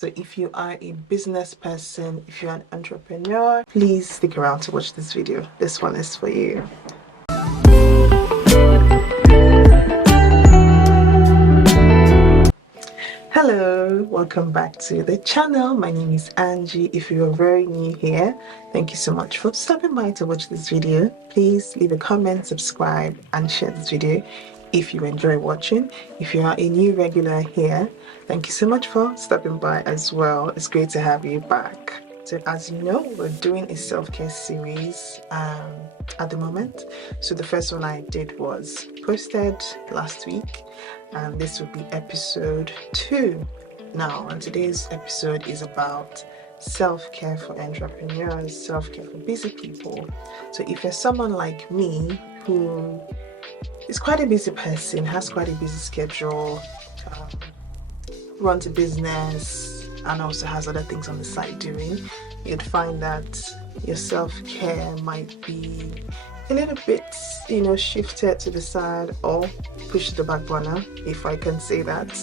So if you are a business person, if you're an entrepreneur, please stick around to watch this video. This one is for you. Hello, welcome back to the channel. My name is Angie. If you are very new here, thank you so much for stopping by to watch this video. Please leave a comment, subscribe, and share this video if you enjoy watching. If you are a new regular here, thank you so much for stopping by as well. It's great to have you back. So as you know, we're doing a self-care series at the moment. So the first one I did was posted last week, and this will be episode 2 now. And today's episode is about self-care for entrepreneurs, self-care for busy people. So if you're someone like me who is quite a busy person, has quite a busy schedule, runs a business, and also has other things on the side doing, you'd find that your self-care might be a little bit, shifted to the side or pushed to the back burner, if I can say that.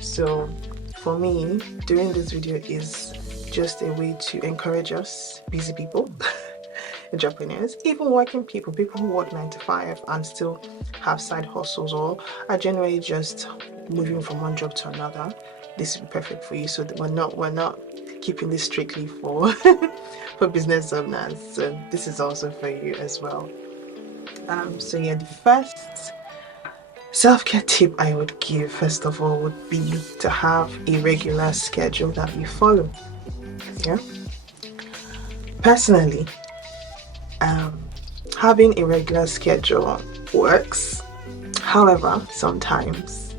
So for me, doing this video is just a way to encourage us busy people, entrepreneurs, even working people who work 9 to 5 and still have side hustles or are generally just moving from one job to another. This would be perfect for you. So that we're not keeping this strictly for for business owners. So this is also for you as well. So yeah, the first self-care tip I would give, first of all, would be to have a regular schedule that you follow. Yeah. Personally, having a regular schedule works. However, sometimes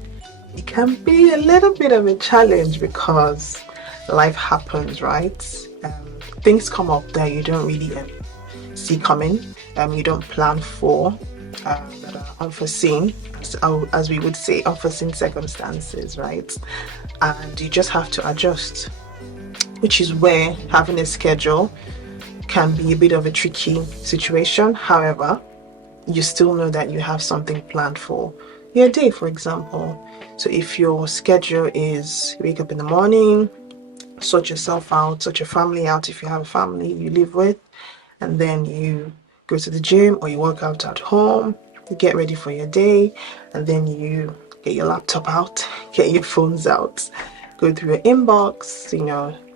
it can be a little bit of a challenge because life happens, right? Things come up that you don't really see coming, you don't plan for, that are unforeseen, as we would say, unforeseen circumstances, right? And you just have to adjust, which is where having a schedule can be a bit of a tricky situation. However, you still know that you have something planned for your day, for example. So if your schedule is wake up in the morning, sort yourself out, sort your family out if you have a family you live with, and then you go to the gym or you work out at home, you get ready for your day, and then you get your laptop out, get your phones out, go through your inbox,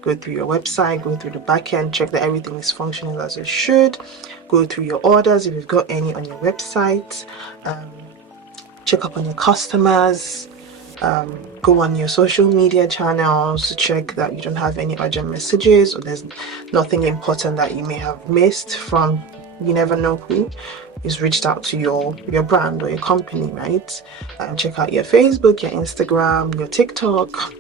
go through your website, go through the back end, check that everything is functioning as it should, go through your orders if you've got any on your website, check up on your customers, go on your social media channels to check that you don't have any urgent messages or there's nothing important that you may have missed from you never know who is reached out to your brand or your company, right? Check out your Facebook, your Instagram, your TikTok,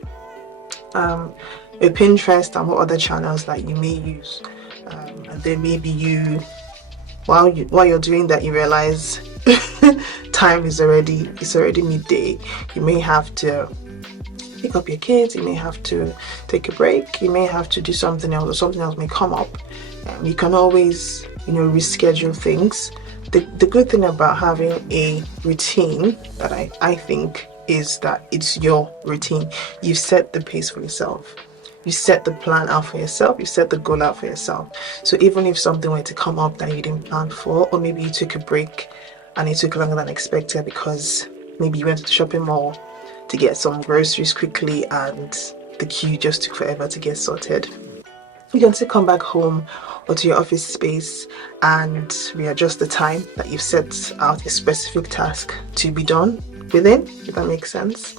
your Pinterest, and what other channels that you may use. And then maybe while you're doing that, you realize time is already midday. You may have to pick up your kids, you may have to take a break, you may have to do something else, or something else may come up. You can always reschedule things. The good thing about having a routine that I think is that it's your routine. You set the pace for yourself. You set the plan out for yourself. You set the goal out for yourself. So even if something were to come up that you didn't plan for, or maybe you took a break and it took longer than expected because maybe you went to the shopping mall to get some groceries quickly and the queue just took forever to get sorted, you can still come back home or to your office space and readjust the time that you've set out a specific task to be done within, if that makes sense.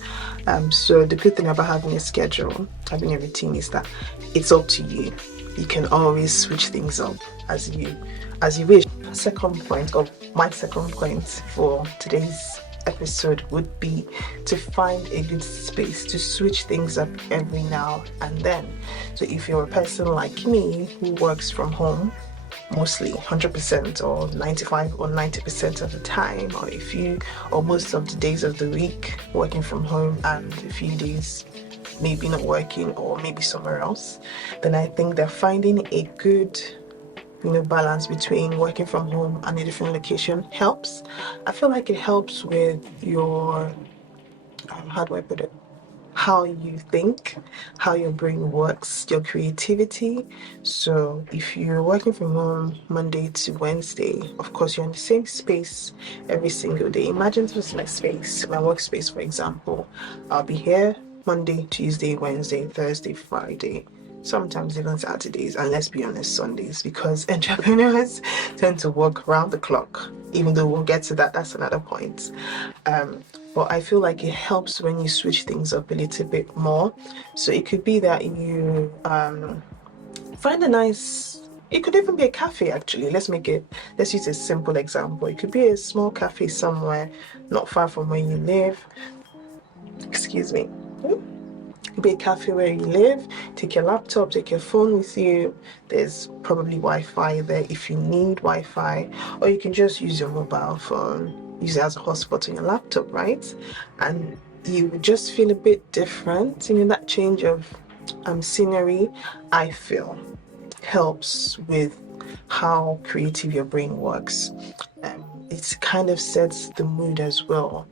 So the good thing about having a schedule, having a routine, is that it's up to you. You can always switch things up as you wish. My second point for today's episode would be to find a good space to switch things up every now and then. So if you're a person like me who works from home mostly 100% or 95 or 90% of the time, or most of the days of the week working from home and a few days maybe not working or maybe somewhere else, then I think that finding a good balance between working from home and a different location helps. I feel like it helps with your how do I put it? how you think, how your brain works, your creativity. So if you're working from home Monday to Wednesday, of course you're in the same space every single day. Imagine this was my space, my workspace, for example. I'll be here Monday, Tuesday, Wednesday, Thursday, Friday, sometimes even Saturdays, and let's be honest, Sundays, because entrepreneurs tend to work around the clock. Even though we'll get to that, that's another point. But I feel like it helps when you switch things up a little bit more. So it could be that you find a nice, it could even be a cafe actually. Let's use a simple example. It could be a small cafe somewhere not far from where you live. Excuse me. Be a cafe where you live. Take your laptop, take your phone with you. There's probably Wi-Fi there if you need Wi-Fi, or you can just use your mobile phone, use it as a hotspot on your laptop, right? And you would just feel a bit different. That change of scenery, I feel, helps with how creative your brain works. It kind of sets the mood as well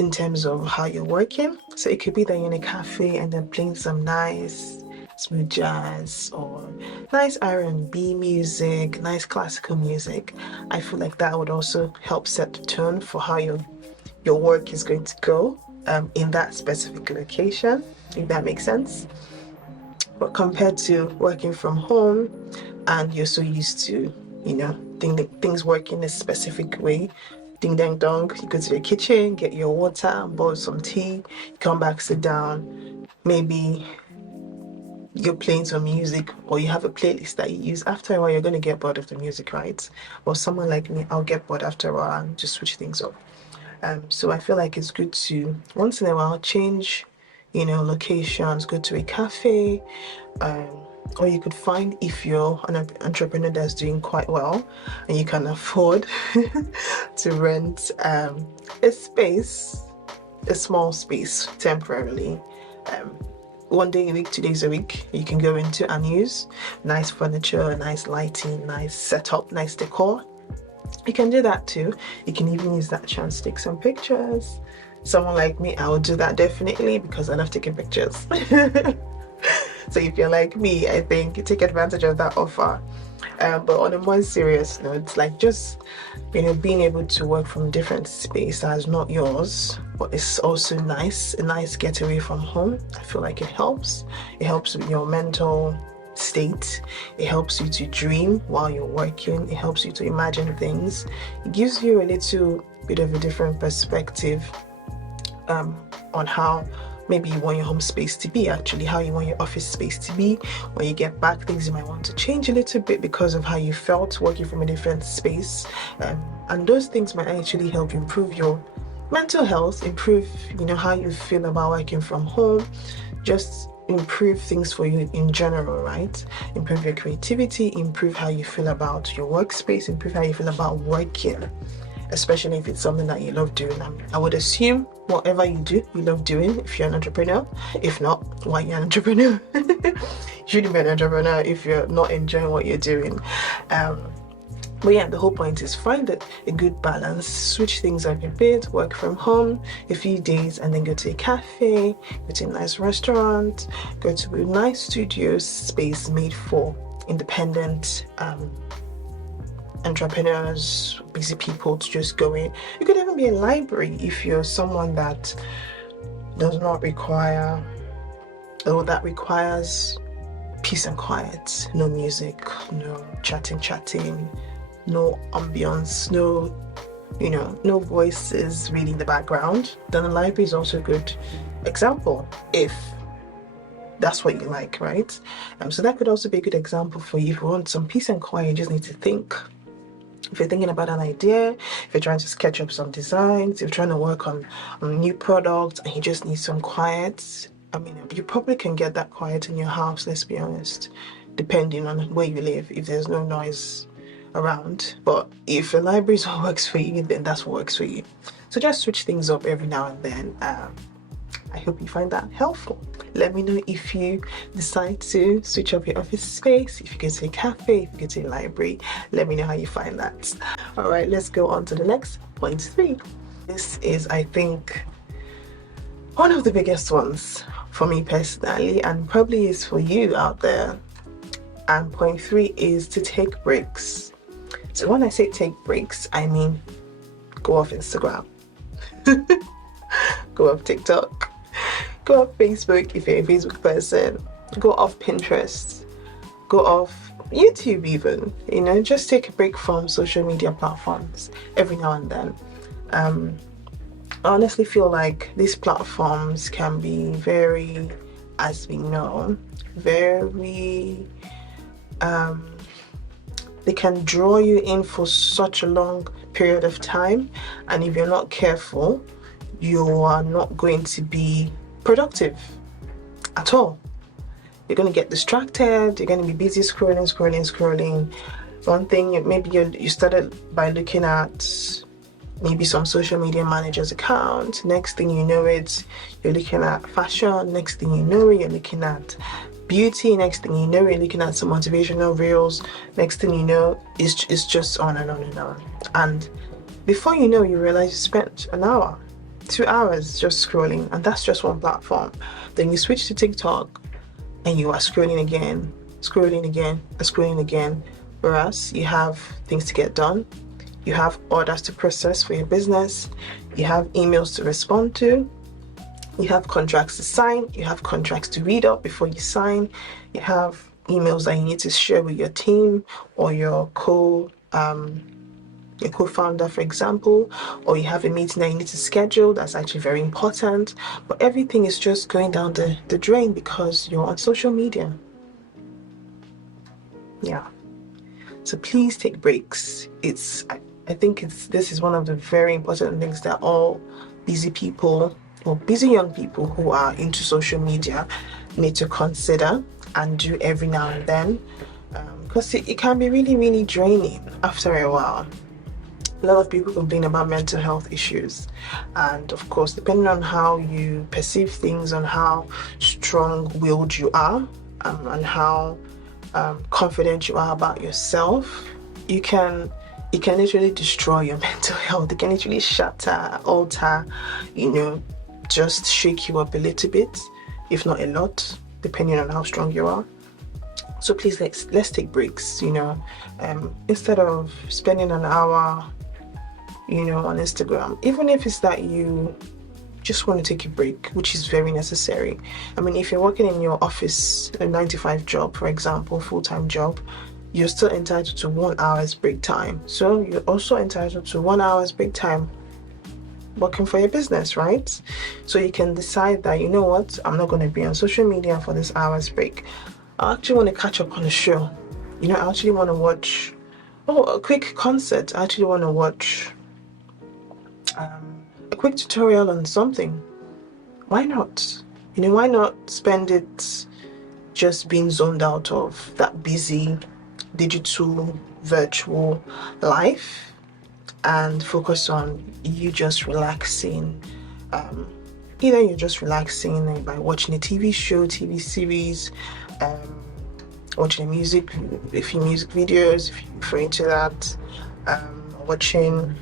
in terms of how you're working. So it could be that you're in a cafe and then playing some nice smooth jazz or nice R&B music, nice classical music. I feel like that would also help set the tone for how your work is going to go in that specific location, if that makes sense. But compared to working from home and you're so used to, things work in a specific way, ding dang dong, you go to the kitchen, get your water, boil some tea, come back, sit down, maybe you're playing some music or you have a playlist that you use. After a while, you're going to get bored of the music, right? Or someone like me, I'll get bored after a while and just switch things up. So I feel like it's good to, once in a while, change, locations, go to a cafe, or you could find, if you're an entrepreneur that's doing quite well and you can afford to rent a space, a small space temporarily. 1 day a week, 2 days a week, you can go into and use nice furniture, nice lighting, nice setup, nice decor. You can do that too. You can even use that chance to take some pictures. Someone like me, I would do that definitely because I love taking pictures. So if you're like me, I think take advantage of that offer. But on a more serious note, like just being able to work from different space that's not yours, but it's also nice, a nice getaway from home. I feel like it helps. It helps with your mental state. It helps you to dream while you're working. It helps you to imagine things. It gives you a little bit of a different perspective on how maybe you want your home space to be, actually how you want your office space to be. When you get back, things you might want to change a little bit because of how you felt working from a different space, and those things might actually help you improve your mental health, improve how you feel about working from home, just improve things for you in general, right? Improve your creativity, improve how you feel about your workspace, improve how you feel about working, especially if it's something that you love doing. I would assume whatever you do, you love doing if you're an entrepreneur. If not, why you're an entrepreneur? You shouldn't be an entrepreneur if you're not enjoying what you're doing. But yeah, the whole point is find a good balance, switch things up a bit, work from home a few days, and then go to a cafe, go to a nice restaurant, go to a nice studio space made for independent entrepreneurs, busy people to just go in. It could even be a library if you're someone that does not require, or that requires peace and quiet, no music, no chatting, no ambience, no voices really in the background. Then a library is also a good example if that's what you like, right? So that could also be a good example for you. If you want some peace and quiet, you just need to think. If you're thinking about an idea, if you're trying to sketch up some designs, if you're trying to work on new products and you just need some quiet, you probably can get that quiet in your house, let's be honest, depending on where you live, if there's no noise around. But if a library is what works for you, then that's what works for you. So just switch things up every now and then. I hope you find that helpful. Let me know if you decide to switch up your office space, if you go to a cafe, if you go to a library. Let me know how you find that. All right, let's go on to the next point 3. This is, I think, One of the biggest ones for me personally, and probably is for you out there, and point three is to take breaks. So when I say take breaks, I mean go off Instagram, go off TikTok, go off Facebook if you're a Facebook person, go off Pinterest, go off YouTube even, just take a break from social media platforms every now and then. I honestly feel like these platforms can be very, as we know, very they can draw you in for such a long period of time, and if you're not careful, you are not going to be productive at all. You're going to get distracted, you're going to be busy scrolling. One thing, maybe you started by looking at maybe some social media manager's account. Next thing you know you're looking at fashion. Next thing you know you're looking at beauty. Next thing you know you're looking at some motivational reels. Next thing you know it's just on and on and on. And before you know, you realize you spent an hour, 2 hours just scrolling, and that's just one platform. Then you switch to TikTok and you are scrolling again, whereas you have things to get done, you have orders to process for your business, you have emails to respond to, you have contracts to sign, you have contracts to read up before you sign, you have emails that you need to share with your team or your co-founder, for example, or you have a meeting that you need to schedule that's actually very important, but everything is just going down the drain because you're on social media. Yeah. So please take breaks. I think this is one of the very important things that all busy people or busy young people who are into social media need to consider and do every now and then, because it can be really, really draining after a while. A lot of people complain about mental health issues, and of course, depending on how you perceive things, on how strong-willed you are, and how confident you are about yourself, it can literally destroy your mental health. It can literally shatter, alter, just shake you up a little bit, if not a lot, depending on how strong you are. So please, let's take breaks. Instead of spending an hour on Instagram, even if it's that you just want to take a break, which is very necessary. I mean, if you're working in your office, a 9-to-5 job, for example, full-time job, you're still entitled to 1 hour's break time. So you're also entitled to 1 hour's break time working for your business, right? So you can decide that, you know what, I'm not going to be on social media for this hour's break. I actually want to catch up on a show. I actually want to watch a quick concert. I actually want to watch a quick tutorial on something. Why not? Why not spend it just being zoned out of that busy digital virtual life and focus on you just relaxing. Either you're just relaxing by watching a TV show, TV series, watching music videos if you're into that, watching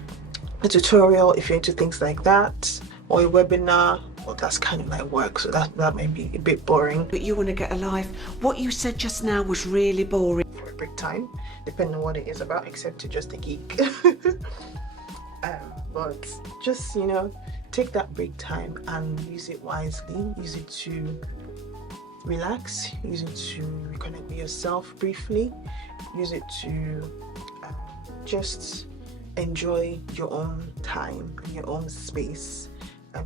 a tutorial if you're into things like that, or a webinar. Well, that's kind of like work, so that might be a bit boring. But you want to get a life. What you said just now was really boring. For a break time, depending on what it is about, except to just a geek. But just, take that break time and use it wisely. Use it to relax. Use it to reconnect with yourself briefly. Use it to just enjoy your own time and your own space.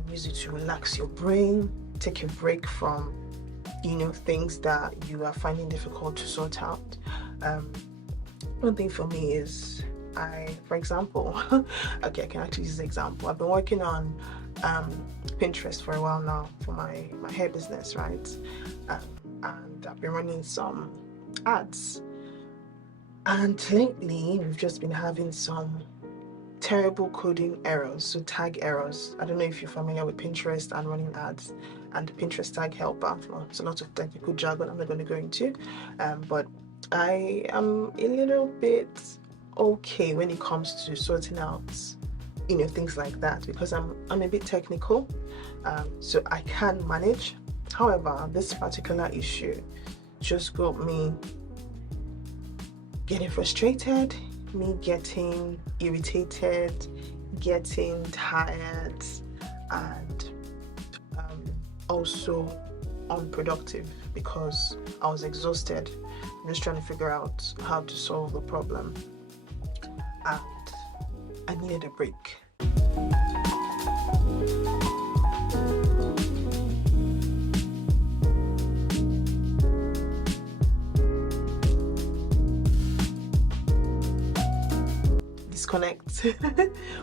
Use it to relax your brain. Take a break from things that you are finding difficult to sort out. One thing for me is, for example, okay, I can actually use an example. I've been working on Pinterest for a while now for my hair business, right? And I've been running some ads. And lately, we've just been having some terrible coding errors, so tag errors. I don't know if you're familiar with Pinterest and running ads and the Pinterest tag helper. Well, it's a lot of technical jargon I'm not going to go into, but I am a little bit okay when it comes to sorting out things like that, because I'm a bit technical, so I can manage. However, this particular issue just got me getting frustrated, me getting irritated, getting tired, and also unproductive because I was exhausted. I'm just trying to figure out how to solve the problem, and I needed a break. Disconnect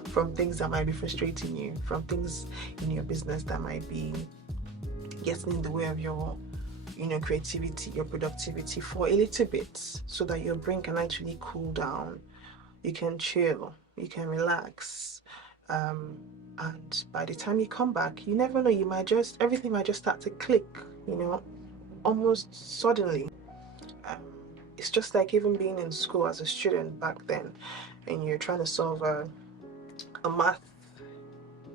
from things that might be frustrating you, from things in your business that might be getting in the way of your creativity, your productivity, for a little bit, so that your brain can actually cool down. You can chill, you can relax, and by the time you come back, you never know, everything might just start to click, almost suddenly. It's just like even being in school as a student back then, and you're trying to solve a math,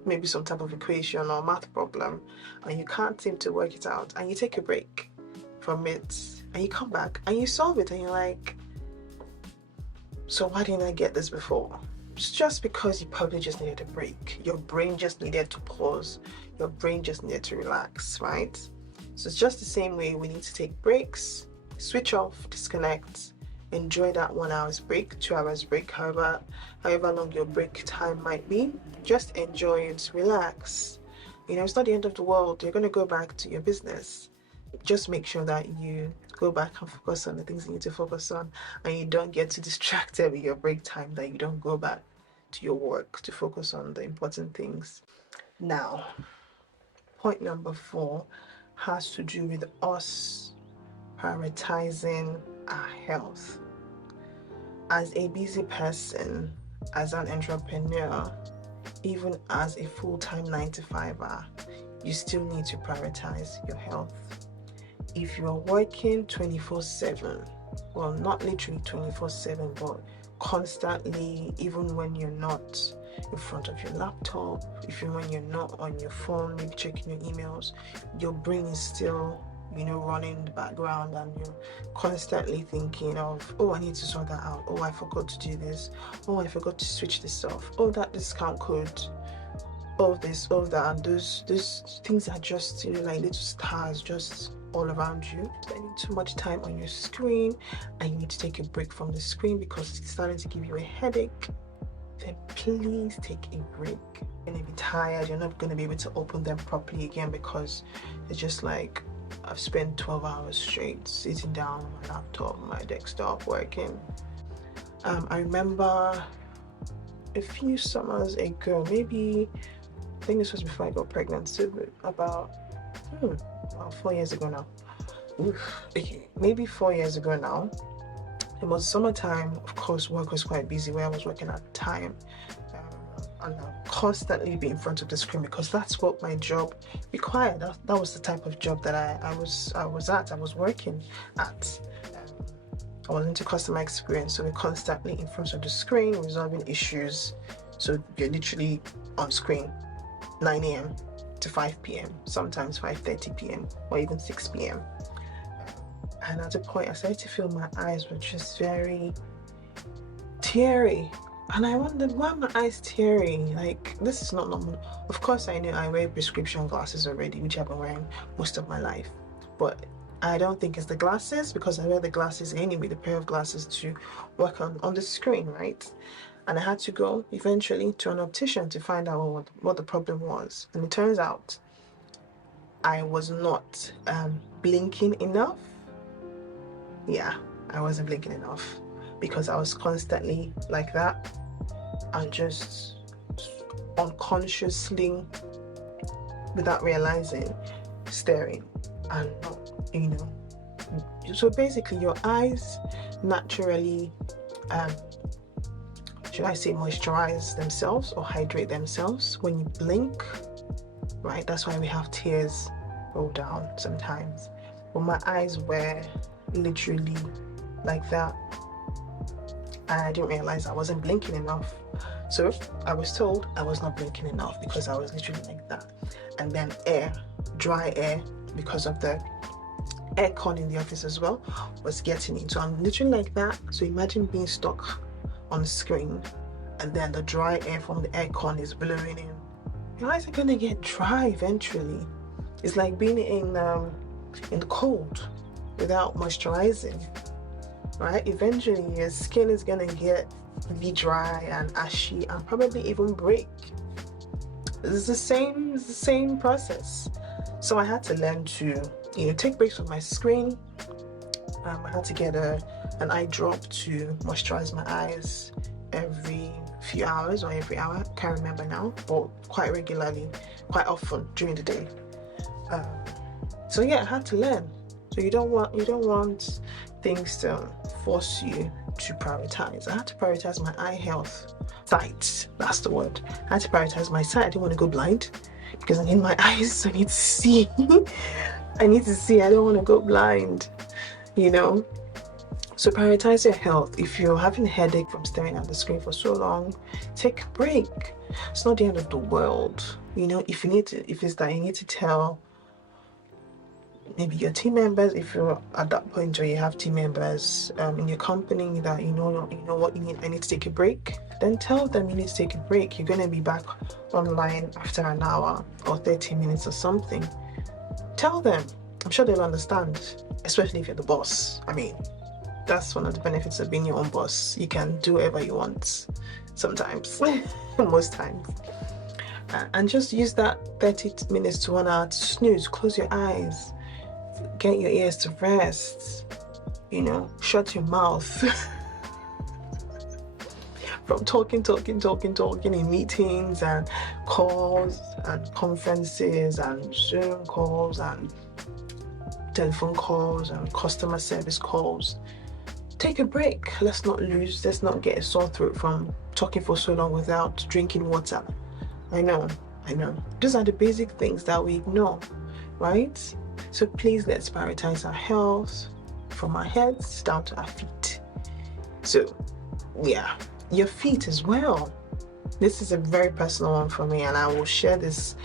maybe some type of equation or math problem, and you can't seem to work it out, and you take a break from it, and you come back and you solve it, and you're like, so why didn't I get this before? It's just because you probably just needed a break. Your brain just needed to pause. Your brain just needed to relax, right? So it's just the same way we need to take breaks, switch off, disconnect, enjoy that 1 hour's break, 2 hours break, however long your break time might be. Just enjoy it, relax. It's not the end of the world. You're going to go back to your business. Just make sure that you go back and focus on the things you need to focus on, and you don't get too distracted with your break time, that you don't go back to your work to focus on the important things. Now, point number 4 has to do with us prioritizing our health. As a busy person, as an entrepreneur, even as a full-time 9-to-5er, you still need to prioritize your health. If you are working 24/7, well, not literally 24/7, but constantly, even when you're not in front of your laptop, even when you're not on your phone, maybe checking your emails, your brain is still running in the background, and you're constantly thinking of, oh, I need to sort that out, oh, I forgot to do this, oh, I forgot to switch this off, oh, that discount code, all this, all that, and those things are just like little stars just all around you. Spending too much time on your screen, and you need to take a break from the screen because it's starting to give you a headache, then please take a break. You're going to be tired, you're not going to be able to open them properly again, because it's just like, I've spent 12 hours straight sitting down on my laptop, my desktop, working. I remember a few summers ago, maybe, I think this was before I got pregnant, so about 4 years ago now. Maybe 4 years ago now. It was summertime. Of course, work was quite busy where I was working at the time. And I'll constantly be in front of the screen because that's what my job required. That was the type of job that I was working at. I was into customer experience, so we're constantly in front of the screen resolving issues. So you're literally on screen 9 a.m. to 5 p.m, sometimes 5:30 p.m, or even 6 p.m. And at a point I started to feel my eyes were just very teary. And I wondered, why are my eyes tearing? Like, this is not normal. Of course, I know I wear prescription glasses already, which I've been wearing most of my life. But I don't think it's the glasses, because I wear the glasses anyway, the pair of glasses to work on the screen, right? And I had to go eventually to an optician to find out what the problem was. And it turns out I was not blinking enough. Yeah, I wasn't blinking enough, because I was constantly like that and just unconsciously, without realizing, staring. And so basically your eyes naturally should I say moisturize themselves or hydrate themselves when you blink, right? That's why we have tears roll down sometimes. But my eyes were literally like that, and I didn't realize I wasn't blinking enough. So I was told I was not blinking enough because I was literally like that. And then dry air, because of the aircon in the office as well, was getting in. So I'm literally like that. So imagine being stuck on the screen, and then the dry air from the aircon is blowing in. Your eyes are gonna get dry eventually. It's like being in the cold without moisturizing, right? Eventually your skin is gonna be dry and ashy and probably even break. It's the same process. So I had to learn to, take breaks from my screen. I had to get an eye drop to moisturize my eyes every few hours or every hour. Can't remember now, but quite regularly, quite often during the day. So yeah, I had to learn. So you don't want things to force you to prioritize. I had to prioritize my eye health. Sight, that's the word. I had to prioritize my sight. I didn't want to go blind because I need my eyes. I need to see. I need to see. I don't want to go blind. So prioritize your health. If you're having a headache from staring at the screen for so long, take a break. It's not the end of the world. If it's that you need to tell maybe your team members, if you're at that point where you have team members in your company that you know what you need, I need to take a break, then tell them you need to take a break. You're going to be back online after an hour or 30 minutes or something. Tell them. I'm sure they'll understand, especially if you're the boss. I mean, that's one of the benefits of being your own boss. You can do whatever you want sometimes, most times. And just use that 30 minutes to 1 hour to snooze, close your eyes, get your ears to rest, shut your mouth from talking in meetings and calls and conferences and Zoom calls and telephone calls and customer service calls. Take a break. Let's not get a sore throat from talking for so long without drinking water. I know. These are the basic things that we ignore, right? So please, let's prioritize our health from our heads down to our feet. So yeah, your feet as well. This is a very personal one for me, and I will share this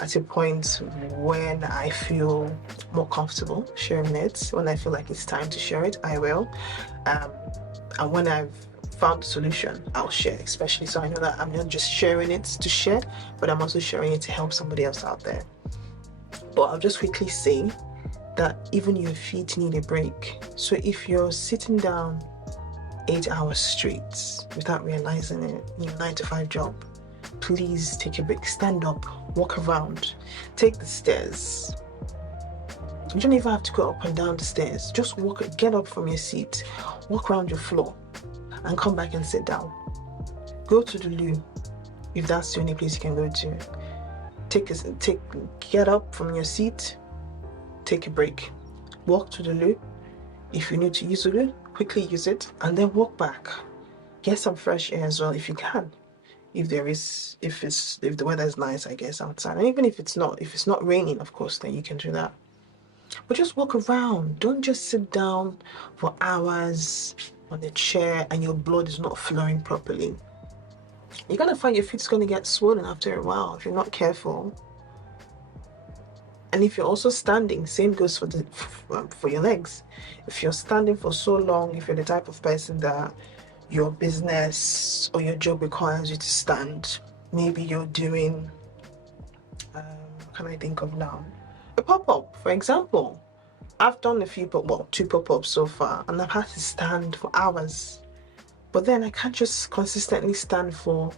at a point when I feel more comfortable sharing it. When I feel like it's time to share it, I will. And when I've found a solution, I'll share, especially so I know that I'm not just sharing it to share, but I'm also sharing it to help somebody else out there. But I'll just quickly say that even your feet need a break. So if you're sitting down 8 hours straight without realizing it in your 9-to-5 job, please take a break. Stand up, walk around, take the stairs. You don't even have to go up and down the stairs. Just get up from your seat, walk around your floor, and come back and sit down. Go to the loo, if that's the only place you can go to. Get up from your seat, take a break, walk to the loo. If you need to use the loo, quickly use it, and then walk back. Get some fresh air as well if you can. If the weather is nice, I guess, outside. And even if it's not raining, of course, then you can do that. But just walk around. Don't just sit down for hours on a chair and your blood is not flowing properly. You're gonna find your feet's gonna get swollen after a while if you're not careful. And if you're also standing, same goes for your legs. If you're standing for so long, if you're the type of person that your business or your job requires you to stand, maybe you're doing, what can I think of now? A pop-up, for example. I've done 2 pop-ups so far, and I've had to stand for hours. But then I can't just consistently stand for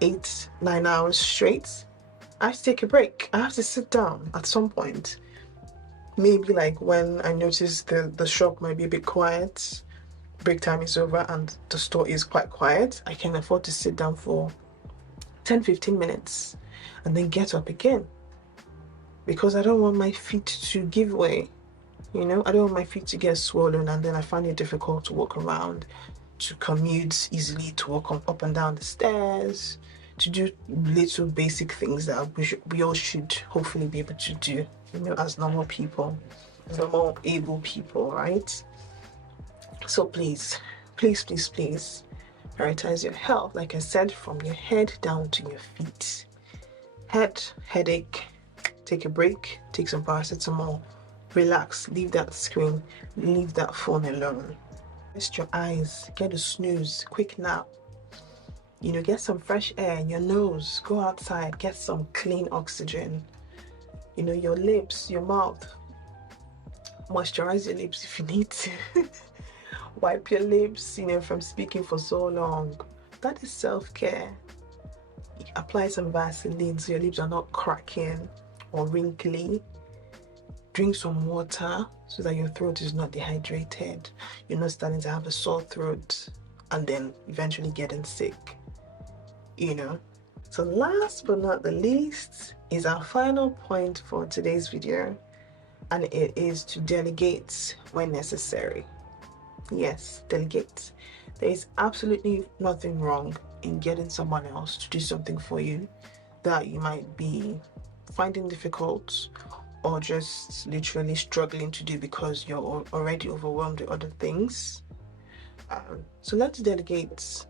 8-9 hours straight. I have to take a break. I have to sit down at some point. Maybe like when I notice the shop might be a bit quiet, break time is over and the store is quite quiet, I can afford to sit down for 10-15 minutes and then get up again. Because I don't want my feet to give way. I don't want my feet to get swollen and then I find it difficult to walk around, to commute easily, to walk up and down the stairs, to do little basic things that we all should hopefully be able to do, as normal people, normal able people, right? So please Prioritize your health, like I said, from your head down to your feet. Headache, take a break, take some paracetamol, relax, leave that screen, leave that phone alone. Rest your eyes, get a snooze, quick nap. Get some fresh air in your nose, go outside, get some clean oxygen. Your lips, your mouth, moisturize your lips if you need to. Wipe your lips, from speaking for so long. That is self-care. Apply some Vaseline so your lips are not cracking or wrinkly. Drink some water so that your throat is not dehydrated. You're not starting to have a sore throat and then eventually getting sick. So last but not the least is our final point for today's video, and it is to delegate when necessary. Yes, delegate. There is absolutely nothing wrong in getting someone else to do something for you that you might be finding difficult or just literally struggling to do because you're already overwhelmed with other things. So let's delegate.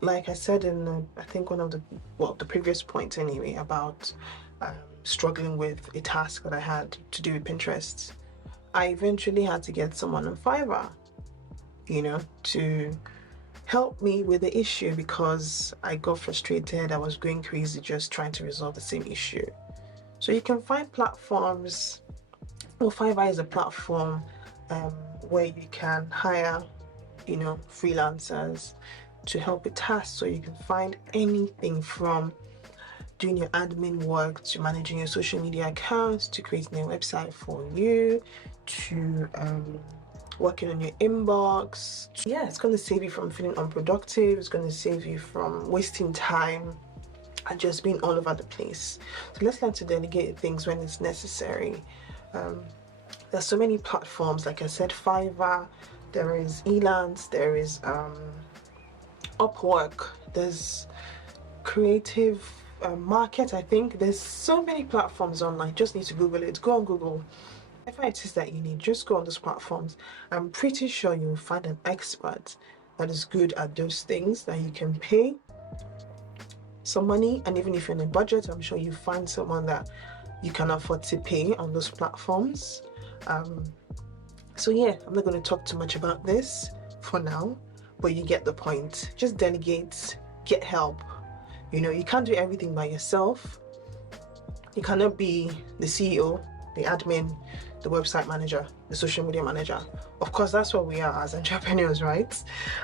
Like I said in I think one of the previous points anyway, about struggling with a task that I had to do with Pinterest. I eventually had to get someone on Fiverr, to help me with the issue because I got frustrated. I was going crazy just trying to resolve the same issue. So you can find platforms. Well, Fiverr is a platform where you can hire, freelancers to help with tasks. So you can find anything from doing your admin work to managing your social media accounts to creating a website for you to working on your inbox. Yeah, it's going to save you from feeling unproductive. It's going to save you from wasting time and just being all over the place. So let's learn to delegate things when it's necessary. There's so many platforms, like I said, Fiverr, there is Elance, there is Upwork, there's Creative Market, I think. There's so many platforms online. Just need to Google it. Go on Google. If it is that you need, just go on those platforms. I'm pretty sure you'll find an expert that is good at those things that you can pay some money. And even if you're in a budget, I'm sure you find someone that you can afford to pay on those platforms. So yeah, I'm not going to talk too much about this for now, but you get the point. Just delegate, get help. You can't do everything by yourself. You cannot be the CEO, the admin, the website manager, the social media manager. Of course, that's what we are as entrepreneurs, right?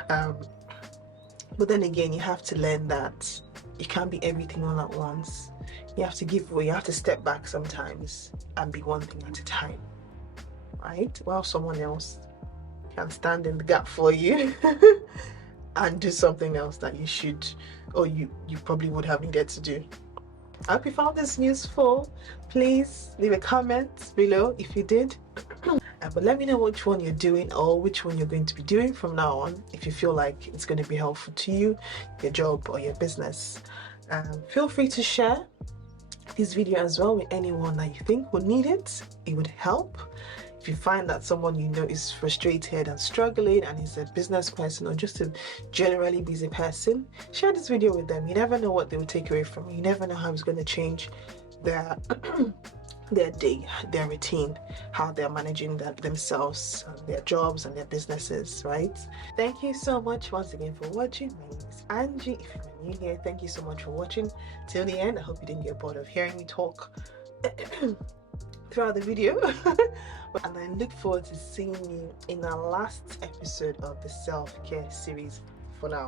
But then again, you have to learn that you can't be everything all at once. You have to give way. You have to step back sometimes and be one thing at a time, right? While someone else can stand in the gap for you and do something else that you should, or you probably would have needed to do. I hope you found this useful. Please leave a comment below if you did. But let me know which one you're doing or which one you're going to be doing from now on, if you feel like it's going to be helpful to you, your job or your business. Feel free to share this video as well with anyone that you think would need it. It would help. If you find that someone is frustrated and struggling and is a business person or just a generally busy person, share this video with them. You never know what they will take away from you. You never know how it's going to change their their day, their routine, how they're managing themselves, their jobs and their businesses, right? Thank you so much once again for watching. My name is Angie. If you're new here, thank you so much for watching till the end. I hope you didn't get bored of hearing me talk throughout the video. And I look forward to seeing you in our last episode of the self-care series for now.